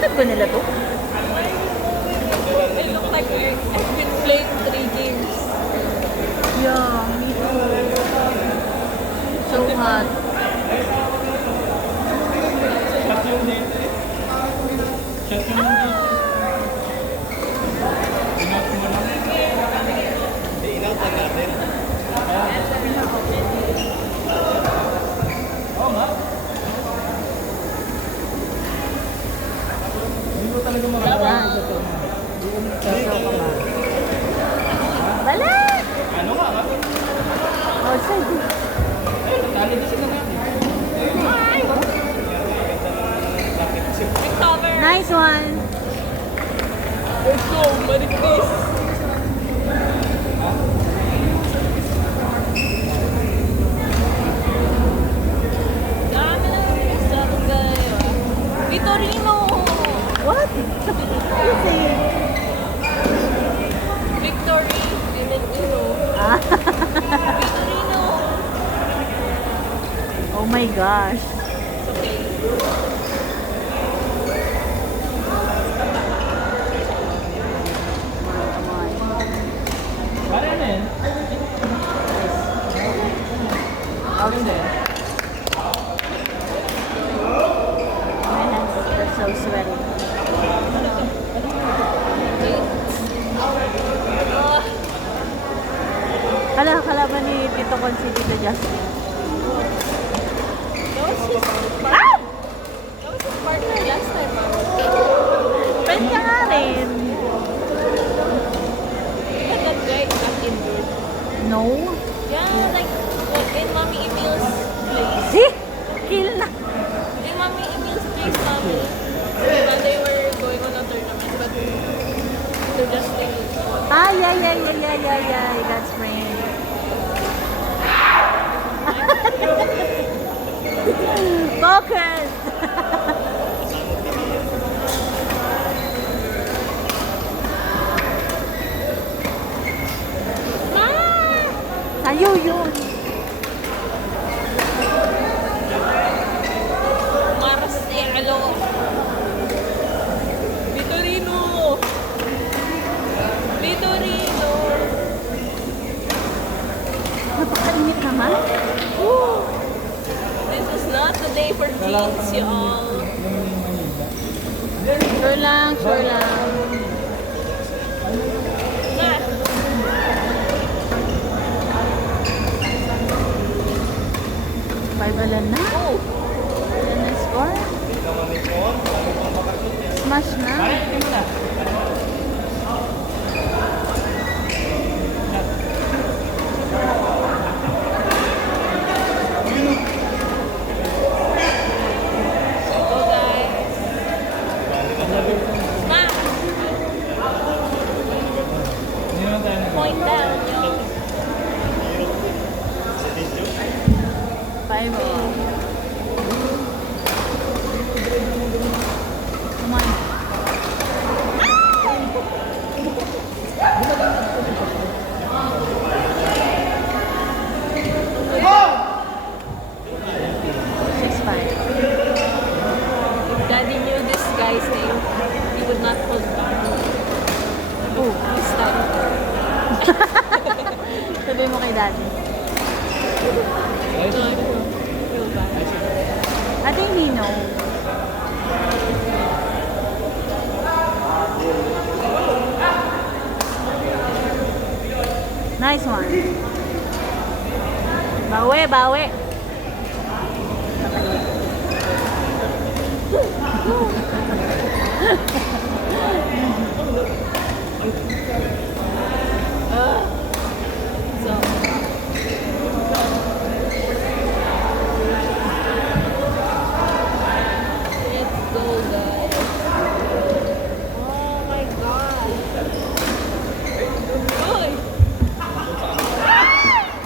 Bakit ba nila to? They look like I've been playing 3 games. Yeah, me too. So hot. Shot yung dito eh. Shot yung dito. Inat mo lang. Inat lang natin. Oo nga. Hindi mo talaga makakala. Bala! Ano nga nga? Oh, sige. Talo na sila natin. Recover! Nice one. Let's go! Marikis! Dami na yung sarap kayo. Vitorino! What? You say? Victory! And then Uno. Ah. Vitorino! Oh my gosh. It's okay. Pare na yan. Okay. My hands are so sweaty. Kalaban ni Tito Con si Tito Justin. That was his partner. Ah! That was his partner last time. Friend ka nga rin. But that guy got injured. No? Yeah, like in Mommy Emil's place. See? Kill na. In Mommy Emil's place, diba, they were going on a tournament, but they're just like, Ah, yeah. That's friend. Focus! Sa'yo yun. Maras Elo. Vitorino! Vitorino! Napakainit naman. This is not the day for jeans, y'all. Sure lang. Nga. Bye-bye na. Oh! Ayan na score. Smash na. Pare, hindi mo na. Go, guys. Smash! Hindi naman tayo nag- Point down, y'all. 5 Come on. Six five. If Daddy knew this guy's name, he would not hold back. Oh, This time. sabi mo kay daddy. Ayos. No, I feel bad. I think he know. Nice one. Bawi. So, let's go, guys. Oh my god. Uy!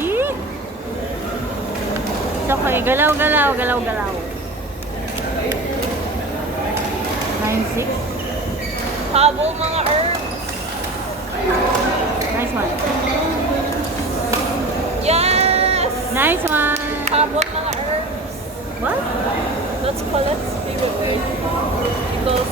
Eh? It's okay. Galaw. 9-6. Habol mga herbs. Nice one. Yes! Nice one. Habol mga herbs. What? That's Colette's favorite word. She goes,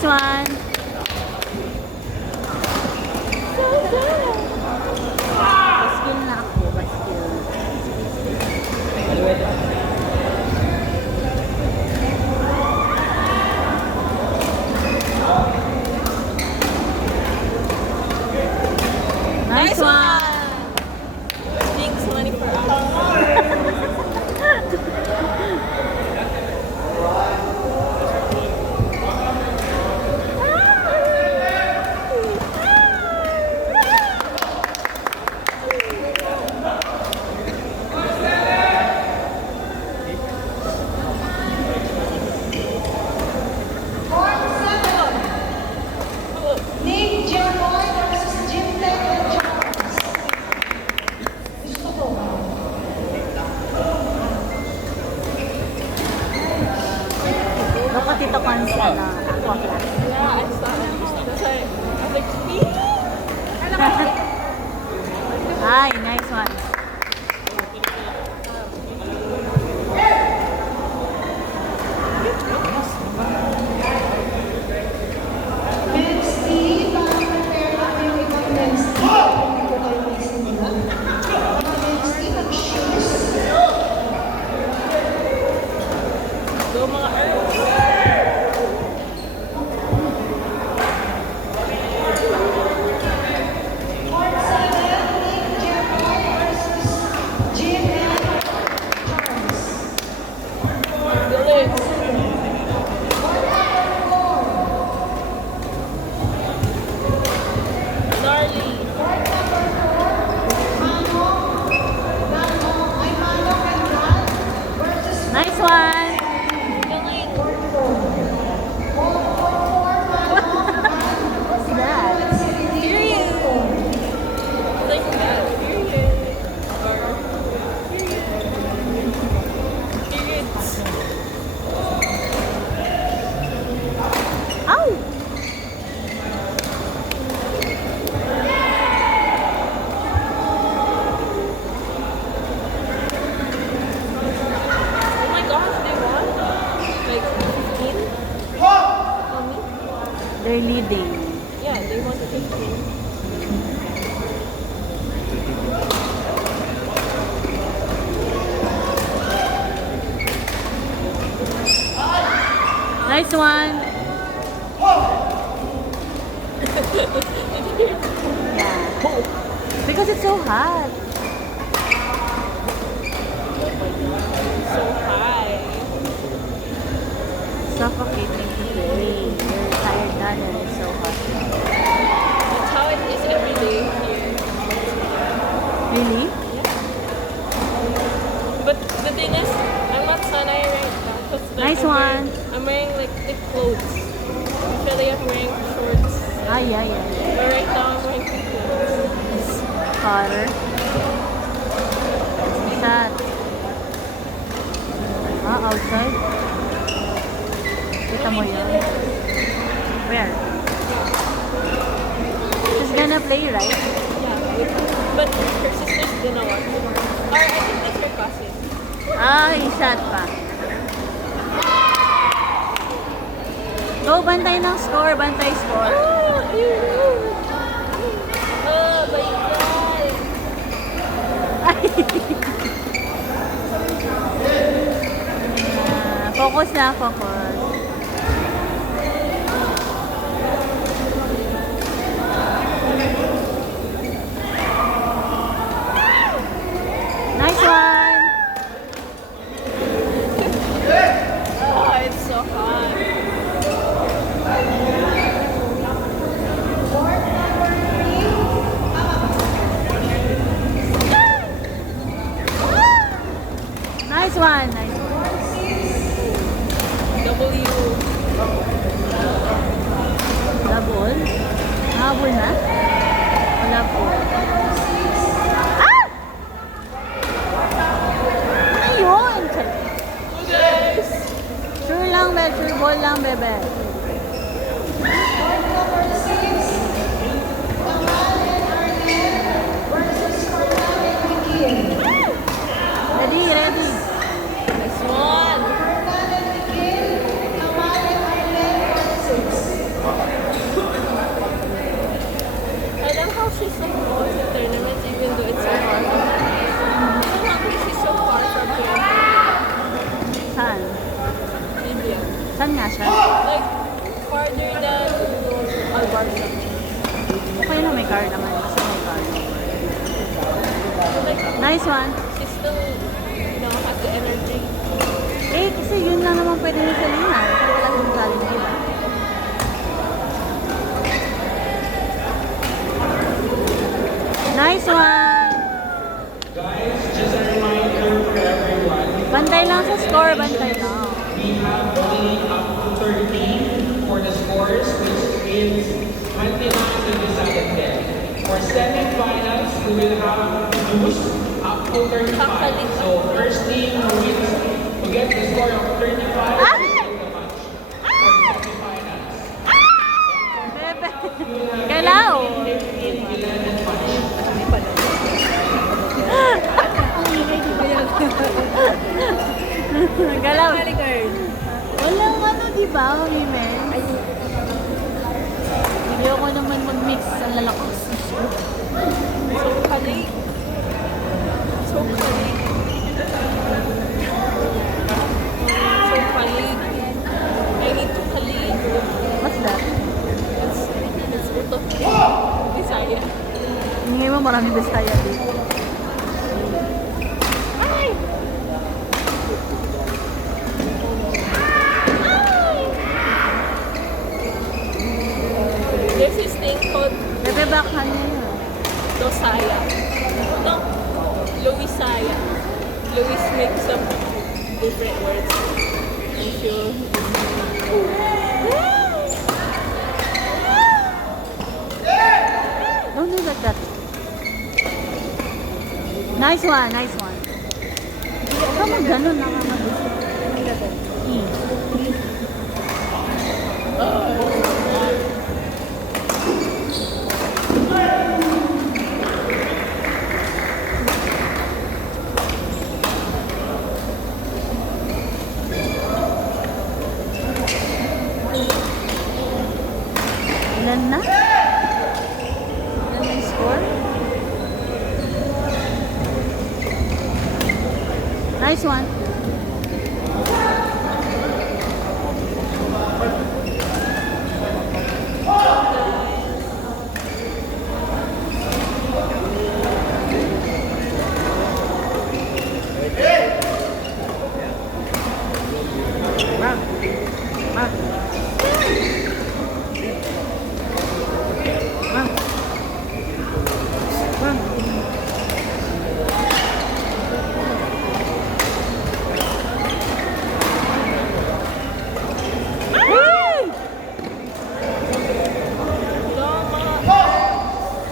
Nice one. Baskil na ako. Baskil. Nice one. Jinx, money for us. Nick Jerboy versus Jim Taylor Jones. Gusto ko. Baka Tito Cons na aqua class. Yeah, I saw it. That's why I was like, "Speak." Ay, nice one. Men's team, prepare namin yung ibang men's team. Hindi ko kayo busy nila. Mga men's team, ang shoes. Go mga Earth. Court 7, Nick Jerboy versus Jim Jones. Galing. Gnarly. Court number 4, Mano Candral versus Nice one. Galing. Court 4, Mano What's that? Period. Like that. Period. Or periods. Ow! Oh my gosh, they won? Like 15? Mommy? They're leading. Yeah, they won 15. Nice one. Yeah. Because it's so hot. So high. Suffocating to play. You're tired na and it's so hot. That's how it is every day here. Really? But the thing is, I'm not sanay right now. 'Cause, like, Nice one. I'm wearing like thick clothes. Usually I'm wearing shorts. Ay, ay, ay. But right now I'm wearing thick clothes. It's hotter. Shot. Ah, outside? Kita mo yun? Where? She's gonna play, right? Yeah. But her sister's gonna watch. Or I think that's her cousin. Ay, shot pa. Go, bantay ng score, bantay score. Oh my god. Focus na, focus. Nice one! Oh, it's so hot. Court number 3, Nice one, nice one. W. Labol? Habol na? Wala po. Ah! Ano yun? Oh guys. Sure lang, be. Sure ball lang, bebe. court number 6, Kamal and Arlen versus Cornal and Mikil. Ready, ready. Nice one. Cornal and Mikil, Kamal and Arlen, court 6. Barca. Okay na may car naman. Kasi may car. Like, Nice one. she still, has the energy. Eh, kasi yun lang naman pwede niya sabihan. Kaya wala yung galing nila. Nice one! Guys, just a reminder for everyone, Bantay lang sa score, bantay lang. we have only up to 13 for the scores, which is 29 to decided then. For semifinals, we will have lose up to 35. So first team who wins, who gets the score of 35 will win the match. For the semifinals. Bebe. Galaw! 11 match. Galaw. Walang ano, di ba, women? Hindi ako naman mag-mix. Ang lalakas. So kalig. So kalig. So kalig. I need to kalig. What's that? It's ito. Bisaya. Hindi mo maraming Bisaya dito. There's this thing called Bebe, baka niya yun. Losaya. No, Luisaya. Luis makes up different words. If you... Don't do like that. Nice one, nice one. Huwag ka mag-ganon, nakamagusto. Ilan na? Ilan na yung score? Nice one.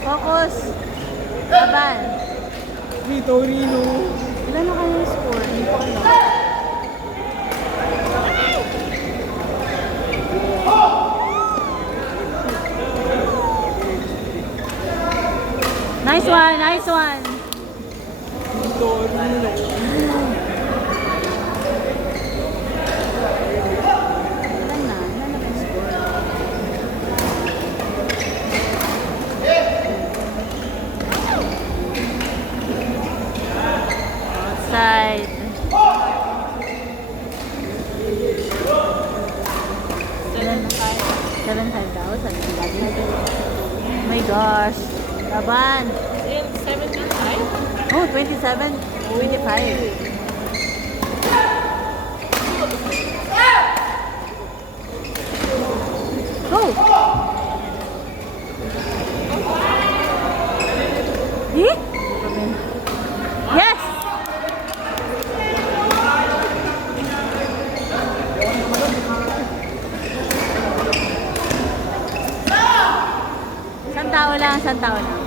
Focus. Laban. Torino. Ilan na kayo yung score? Hindi ko alam. Nice one, nice one. Ilan na? Ilan na kayo score? Outside. 7,500. Oh my gosh. Laban. In 75? Oh, 27. 25. Go! Eh? Yes! Isang tao lang, isang tao lang.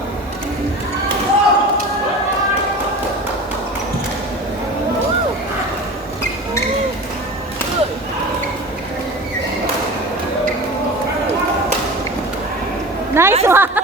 Nice one!